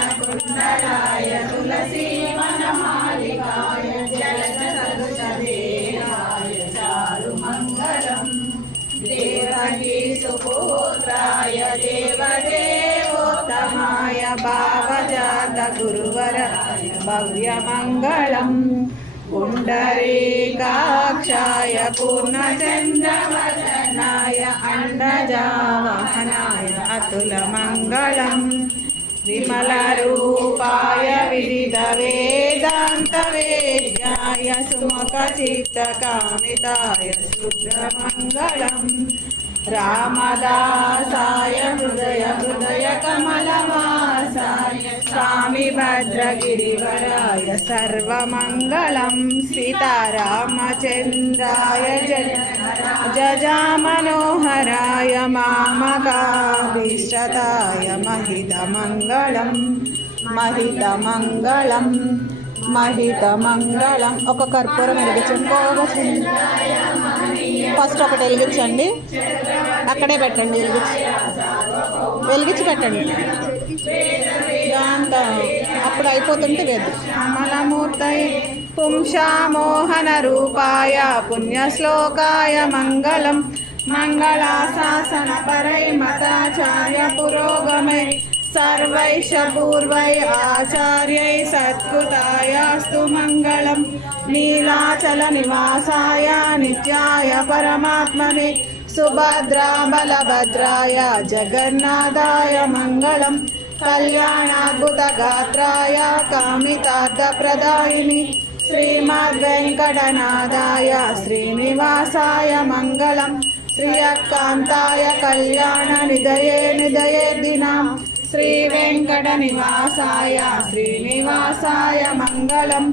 ललितरत्नकुण्डलाय तुलसीवनमालिकाय जलदसदृशदेहाय चारुमङ्गलम् देवकी सुपुत्राय देवदेवोत्तमाय भावजातगुरुवराय भव्यमङ्गलम् पुण्डरीकाक्षाय पूर्णचन्द्रवदनाय अण्डजावहनाय अतुलमङ्गलम् विमलरूपाय विदितवेदान्तवेद्याय सुमुखचित्तकामिताय शुभ्रमङ्गलम् रामदासाय हृदयकमलवासाय स्वामी भद्रगिरिवराय सर्वमङ्गलं सीतारामचन्द्राय जजामनोहराय मामकाभीष्टदाय महितमङ्गलं महितमङ्गलं महितमङ्गलं ఒక కర్పూరం వెలిగించండి ఫస్ట్ ఒకటి వెలిగించండి అక్కడే పెట్టండి వెలిగించి పెట్టండి దాంతో అప్పుడు అయిపోతుంటే వేద్దాం కమలమూర్తయే పుంసామోహన రూపాయ పుణ్యశ్లోకాయ మంగళం మంగళాశాసన పరై మతాచార్య పురోగమై सर्वैश्च पूर्वै आचार्यै सत्कृतायास्तु मङ्गलं नीलाचलनिवासाय नित्याय परमात्मने सुभद्राबलभद्राय जगन्नाथाय मङ्गलं कल्याणाद्भुतगात्राय कामितार्थप्रदायिनि श्रीमद्वेङ्कटनाथाय श्रीनिवासाय मङ्गलं श्रियकान्ताय कल्याणनिधये निधये दिनाम् श्रीवेङ्कटनिवासाय श्रीनिवासाय मङ्गलम्